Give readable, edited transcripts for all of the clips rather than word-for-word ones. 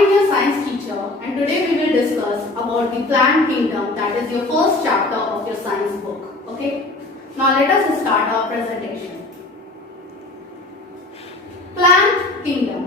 am your science teacher and today we will discuss about the plant kingdom, that is your first chapter of your science book. Okay. Now let us start our presentation. Plant kingdom.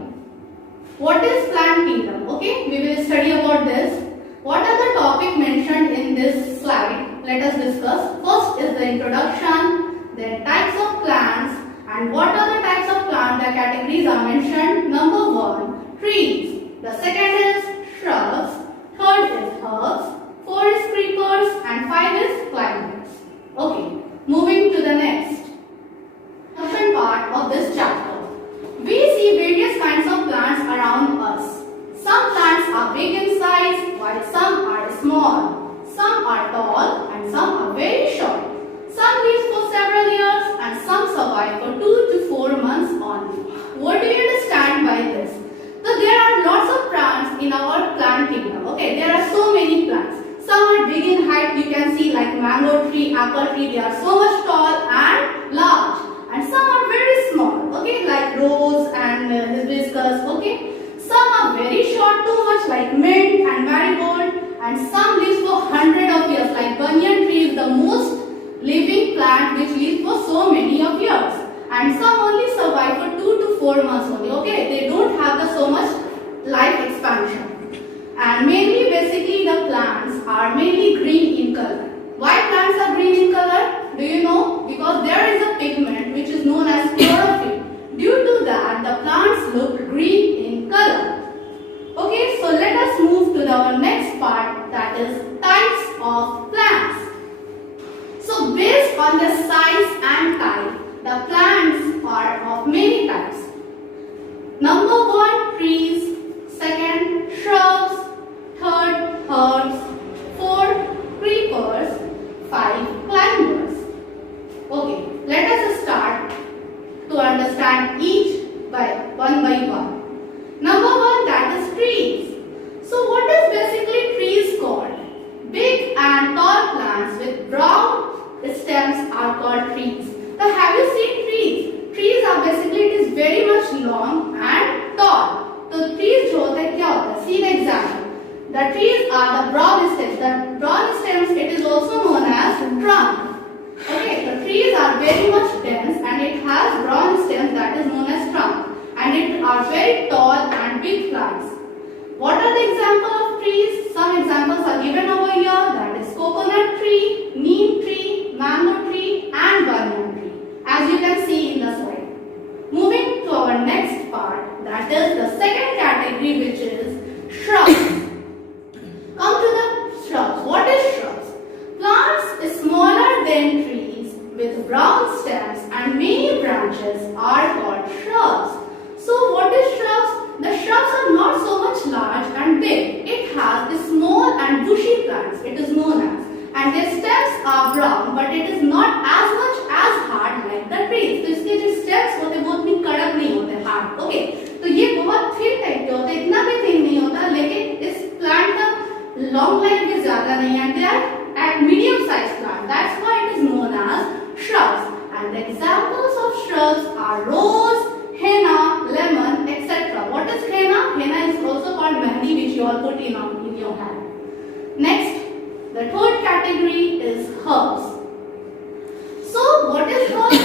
What is plant kingdom? Okay, we will study about this. What are the topics mentioned in this slide? Let us discuss. First is the introduction, then types of plants, and what are the types of plants? The categories are mentioned. Number 1, trees. The second is shrubs. Third is herbs. 4 is creepers, and 5 is climbers. Okay, moving to the next part of this chapter. We see various kinds of plants around us. Some plants are big in size while some are small. Some are tall and some are very short. Some live for several years and some survive for 2 to 4 months only. What do you understand by this? So there are lots of plants in our plant kingdom. Okay, there are so many plants. Some are big in height, you can see like mango tree, apple tree, they are so much tall and large. And some are very small, okay, like rose and hibiscus, okay. Some are very short, too much, like mint and marigold. And some live for hundreds of years, like banyan tree is the most living plant which lives for so many of years. And some only survive for 2 to 4 months only, okay. They don't have so much life expansion. And mainly, basically, the plants are mainly green in color. Why plants are green in color? Do you know? Because there is a pigment which is known as chlorophyll. Due to that, the plants look green in color. Okay, so let us move to our next part, that is types of plants. So based on the size and type, the plants are of many types. Number 1, trees. Second, shrubs. Third, herbs. 4, creepers. 5, climbers. Okay, let us start to understand each one by one. Number 1, that is trees. So what is basically trees called? Big and tall plants with brown stems are called trees. So have you seen trees? Trees are basically, it is very much long and tall. So trees जो होता है क्या होता है? See the example. The trees are the broad stems. The broad stems, it is also known as trunk. Okay, the trees are very much dense and it has broad stems, that is known as trunk. And it are very tall and big plants. What are the examples of trees? Some examples are given over here. That is coconut tree, neem tree, mango tree and banyan tree. As you can see in the slide. Moving to our next part, that is the second category, which is shrubs. Come to the shrubs. What is shrubs? Plants smaller than trees with brown stems and many branches are called shrubs. So what is shrubs? The shrubs are not so much large and big. It has small and bushy plants, it is known as. And their stems are brown, but it is not as much as hard like the trees. So इसके जो stems होते हैं वो उतनी कड़क नहीं होते, hard. Okay. तो ये बहुत thin type के होते हैं, इतना भी thin नहीं होता, लेकिन इस plant का long life भी ज़्यादा नहीं है. They are at medium sized plant. That's why it is known as shrubs. And the examples of shrubs are rose, henna, lemon, etc. What is henna? Henna is also called mehndi, which you all put in your hand. Next, the third category is herbs. So what is herbs?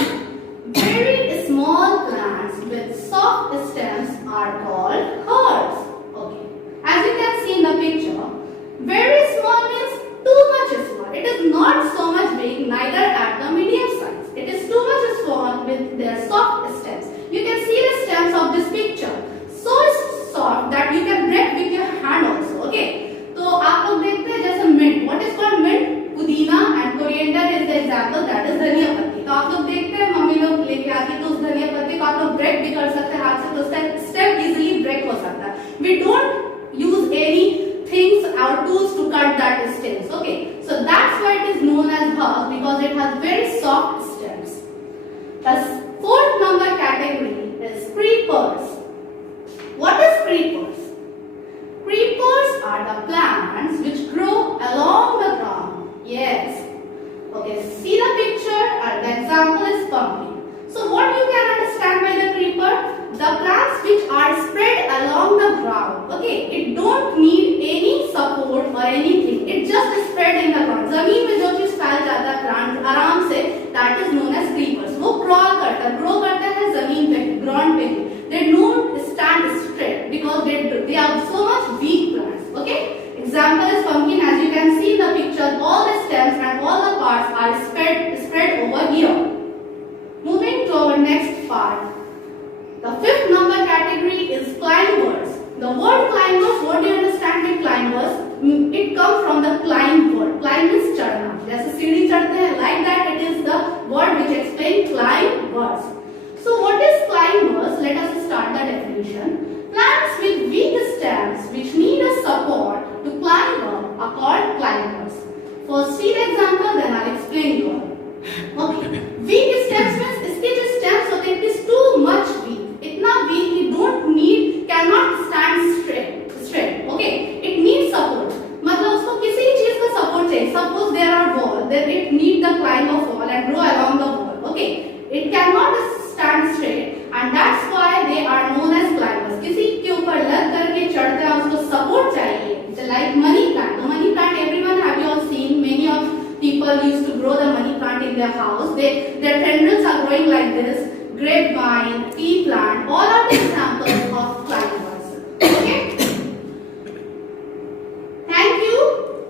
Very small plants with soft stems are called herbs. Okay. As you can see in the picture, very small means too much small. It is not so much big, neither at the medium size. It is too much small with their soft stems. You can see the stems of this picture. So soft that you can break with your hand also. Okay. तो आप लोग देखते हैं जैसे mint. What is called mint? पुदीना and coriander is the example, that is धनिया पत्ती. तो आप लोग देखते हैं मम्मी लोग लेके आती है तो उस धनिया पत्ती को आप लोग break भी कर सकते हैं हाथ से, तो उसका stem easily break हो सकता है. We don't use any things or tools to cut that stems. Okay. So that's why it is known as herb, because it has very soft stems. The fourth number category is creepers. What is creepers? Creepers are the plants which grow along the ground. Yes. Okay, see the picture and the example is pumpkin. So what you can understand by the creeper? The plants which are spread along the ground. Okay, it don't need any support or anything. It just spread in the ground. जमीन में जो चीज फैल जाता है plant आराम से, that is known as creepers. वो crawl करता है, grow करता है जमीन पे, ground पे. They don't stand straight because they are so much weak plants. Okay. Example is pumpkin. As you can see in the picture, all the stems and all the parts are spread over here. Moving to our next part. The fifth number category is climbers. The word climbers, what do you understand with climbers? It comes from the climb word. Climb means चढ़ना. जैसे सीढ़ी चढ़ते हैं, like that it is the word which explains climbers. So what is climbers? Let us start the definition. Plants with weak stems which need a support to climb up are called climbers. First see the example, then I'll explain you all. Okay. Weak stems means इसके जो stems होते हैं, it is too much weak. इतना weak कि don't need, cannot stand straight. Okay. It needs support. मतलब उसको किसी चीज का support चाहिए. Suppose there are wall, then it need the climb of wall and grow along the wall. Okay. It cannot stand straight and that's why they are known as climbers. किसी के ऊपर लग करके चढ़ते हैं, उसको support चाहिए. Like money plant. The money plant, everyone have you all seen? Many of people used to grow the money plant in their house. Their tendrils are growing like this. Grapevine, pea plant, all are examples of climbers. Okay. Thank you.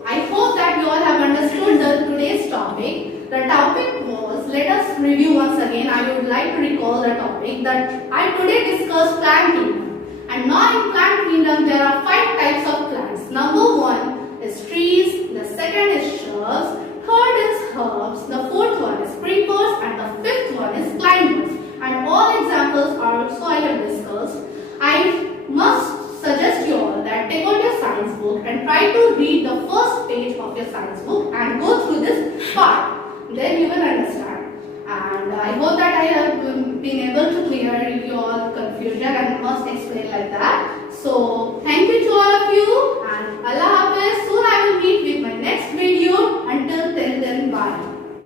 I hope that you all have understood today's topic. The topic was, let us review once again. I would like to recall the topic that I today discussed plant kingdom. And now in plant kingdom there are 5 types of plants. Number 1 is trees, the second is shrubs, third is herbs, the fourth one is creepers, and the fifth one is climbers. And all examples are also I have discussed. I must suggest you all that take out your science book and try to read the first page of your science book and go through this part. Then you will understand. And I hope that I have been able to clear your confusion and must explain like that. So thank you to all of you and Allah